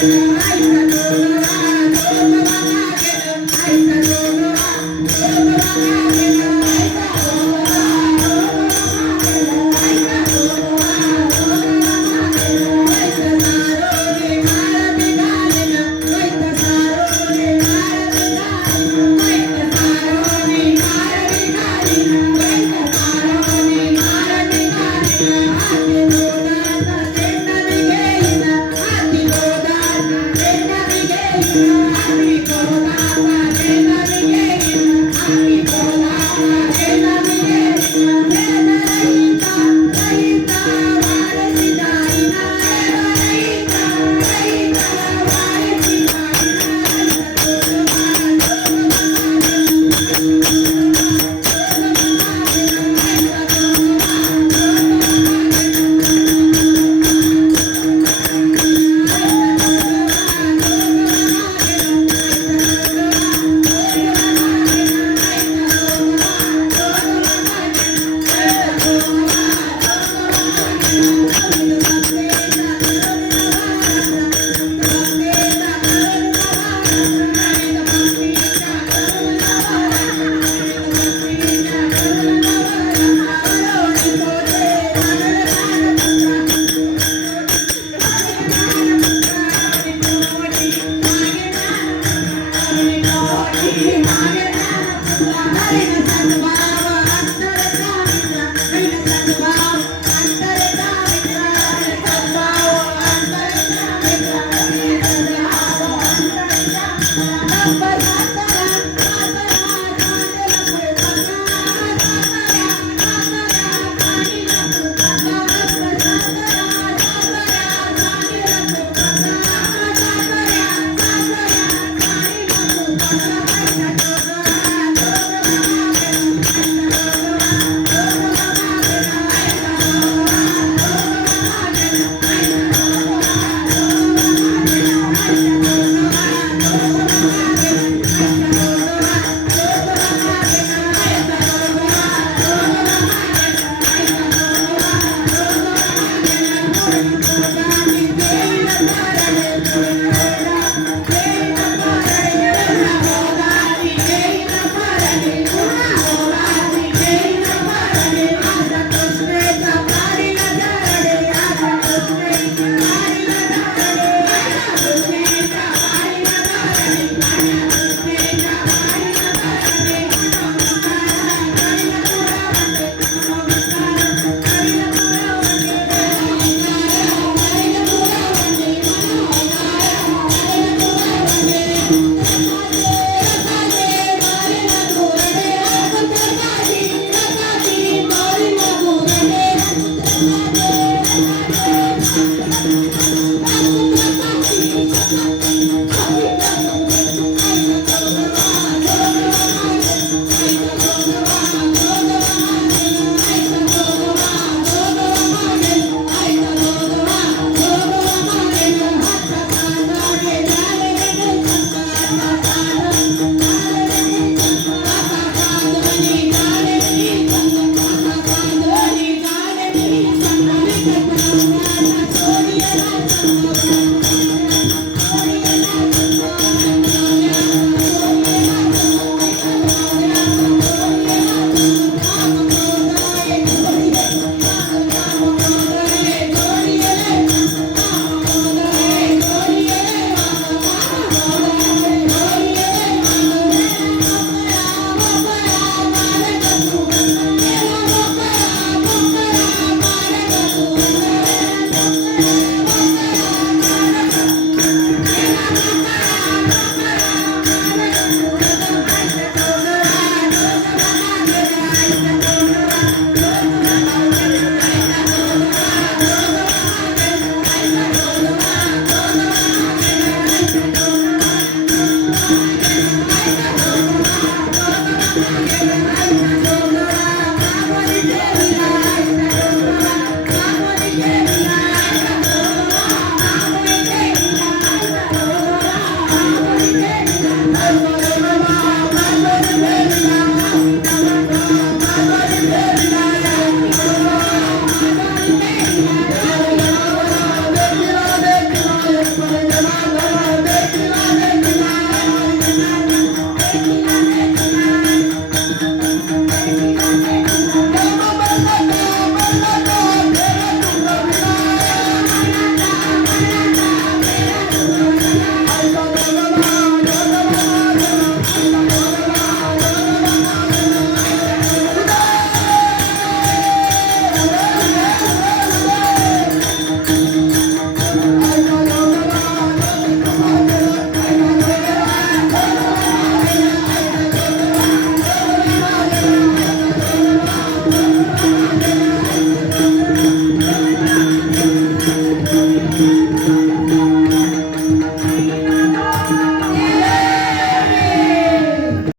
xưa anh